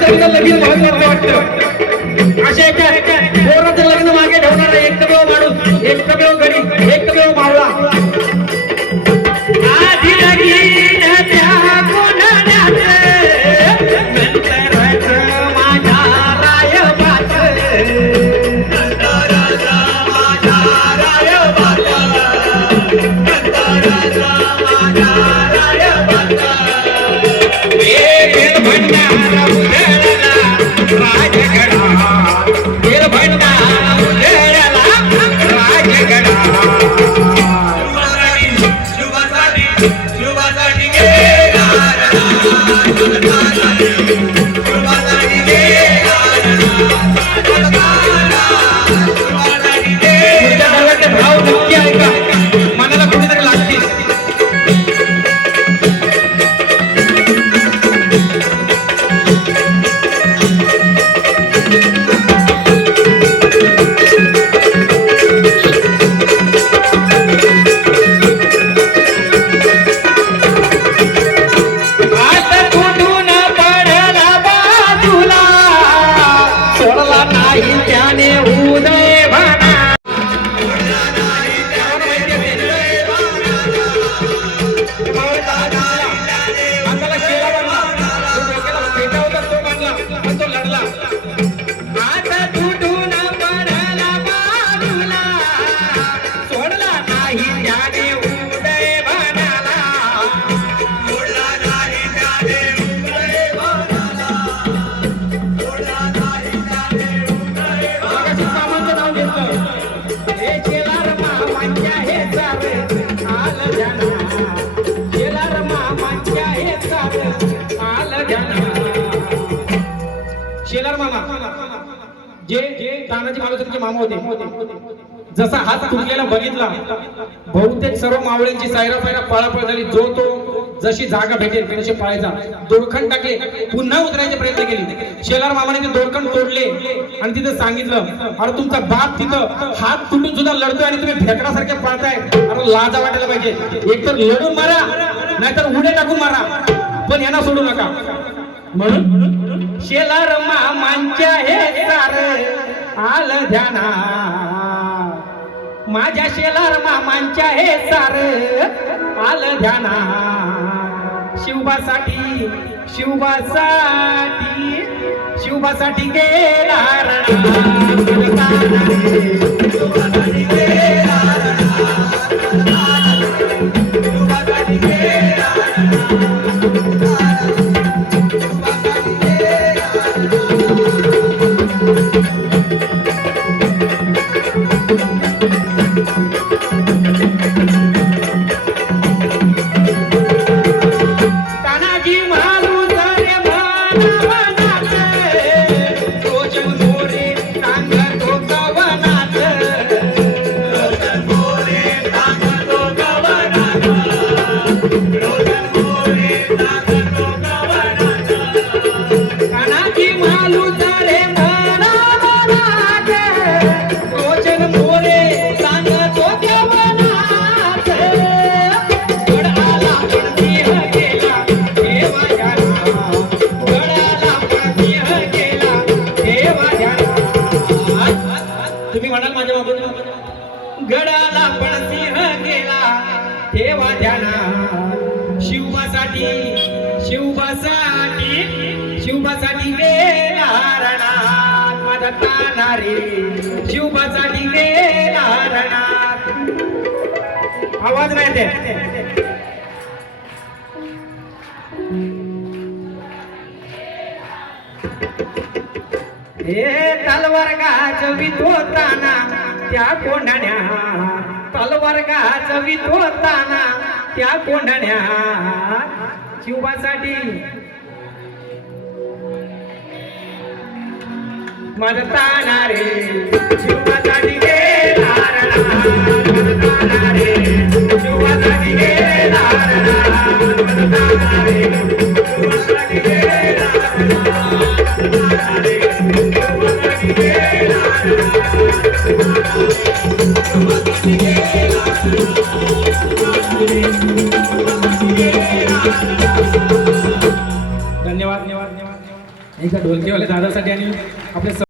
तरी लगीन महत्वाचं वाटतं. अशा एका पोराचं लग्न मागे ठेवणारा एकमेव माणूस, एकमेव गडी, एकमेव मावळा. आधी लगीन त्या कोणाण्यात नंतरच माझ्या रायबात, नंतरच माझ्या रायबात, नंतरच माझ्या रायबात. वेल भंडारा उधळला राजगडा, वेल भंडारा उधळला राजगडा. शुभासाठी गेला शुभासाठी गेला भाव नक्की ऐका, मनाला कुठेतरी लागतील. शेलार मामा जे तानाजी मालुसरेचे मामा होते, जसा हात तुटलेला बघितला बहुतेक सर्व मावळ्यांची सायरा फायरा पळापळ झाली. जो तो जशी जागा भेटेल तशी पळायचा. दोरखंड टाकले, पुन्हा उतरायचे प्रयत्न केले. शेलार मामाने ते दोरखंड तोडले आणि तिथे सांगितलं, अरे तुमचा बाप तिथं हात तुटून सुद्धा लढतोय आणि तुम्ही फेकडासारखे पळताय, अरे लाजा वाटायला पाहिजे. एकतर लढून मारा नाहीतर उडे टाकून मारा, पण यांना सोडू नका. म्हणून शेलार मामांच्या हे सार आलं ध्याना, माझ्या शेलार मामांच्या हे सार आलं ध्याना. शिवबासाठी शिवबासाठी शिवबासाठी गेला शिवबासाठी गेला शिवबासाठी गेला. गडाला पण सिंह गेला ठेवा ध्याना. शिवबासाठी शिवबासाठी शिवबासाठी गेला रणात, माझा ताना रे शिवबासाठी गेला रणात. आवाज नाही ते. हे तलवार गाजवीत होताना त्या कोंढाण्या, तलवार गाजवीत होताना त्या कोंढाण्या. शिवबासाठी माझा ताना रे शिवबासाठी गेला रणात, माझा ताना रे शिवबासाठी गेला रणात, माझा ताना रे शिवबासाठी गेला रणात. धन्यवाद. एकदा ढोलकीवाल्या दादासाठी आणि आपल्या